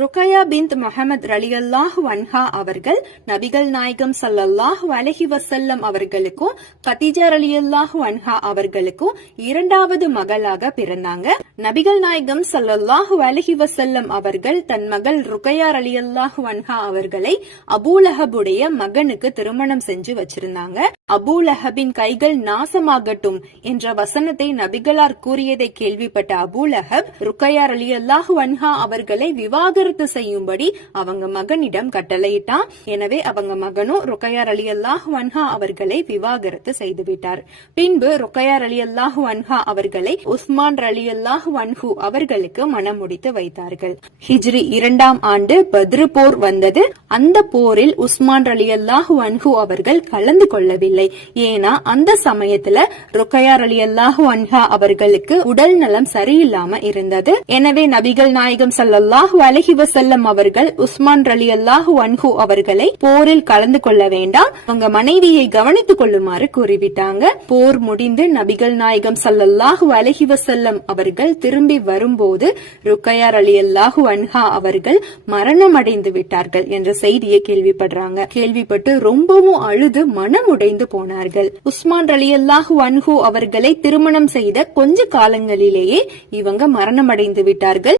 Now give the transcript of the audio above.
ருக்கையா பிந்த் முஹம்மது ரலியல்லாஹு வன்ஹா அவர்கள் நபிகள் நாயகம் ஸல்லல்லாஹு அலஹி வசல்லம் அவர்களுக்கும் கதீஜா ரலியல்லாஹு வன்ஹா அவர்களுக்கும் இரண்டாவது மகளாக பிறந்தாங்க. நபிகள் நாயகம் ஸல்லல்லாஹு அலஹி வசல்லம் அவர்கள் தன் மகள் ருக்கையா ரலியல்லாஹு வன்ஹா அவர்களை அபூலஹபுடைய மகனுக்கு திருமணம் செஞ்சு வச்சிருந்தாங்க. அபூலஹபின் கைகள் நாசமாகட்டும் என்ற வசனத்தை நபிகளார் கூறியதை கேள்விப்பட்ட அபூலஹப் ருக்கையா ரலியல்லாஹு வன்ஹா அவர்களை விவாக விவாகரத்து செய்யும்படி அவங்க மகனிடம் கட்டளையிட்டான். எனவே அவங்க மகனும் அலி அல்லாஹ் வன்ஹா அவர்களை விவாகரத்து செய்துவிட்டார் பின்பு ருக்கையார் அலி அல்லாஹ் வன்ஹா அவர்களை உஸ்மான் அலி அல்லாஹ் வன்ஹு அவர்களுக்கு மனம் முடித்து வைத்தார்கள். ஹிஜ்ரி இரண்டாம் ஆண்டு பத்ரு போர் வந்தது. அந்த போரில் உஸ்மான் அலி அல்லாஹ் வன்ஹு அவர்கள் கலந்து கொள்ளவில்லை. ஏன்னா அந்த சமயத்துல ருக்கையார் அலி அல்லாஹ் வன்ஹா அவர்களுக்கு உடல் நலம் சரியில்லாம இருந்தது. எனவே நபிகள் நாயகம் ஸல்லல்லாஹு அலஹி வஸல்லம் அவர்கள் உஸ்மான் அலி அல்லாஹு அன்ஹு அவர்களை போரில் கலந்து கொள்ள வேண்டாம். அவங்க மனைவியை கவனித்துக் கொள்ளுமாறு கூறிவிட்டாங்க. போர் முடிந்து நபிகள் நாயகம் சல்லல்லாஹு அலஹி வசல்லம் அவர்கள் திரும்பி வரும்போது ருக்கையார் அலி அல்லாஹு அன்ஹா அவர்கள் மரணம் அடைந்து விட்டார்கள் என்ற செய்தியை கேள்விப்படுறாங்க. கேள்விப்பட்டு ரொம்பவும் அழுது மனம் உடைந்து போனார்கள். உஸ்மான் அலி அல்லாஹு அன்ஹு அவர்களை திருமணம் செய்த கொஞ்ச காலங்களிலேயே இவங்க மரணமடைந்து விட்டார்கள்.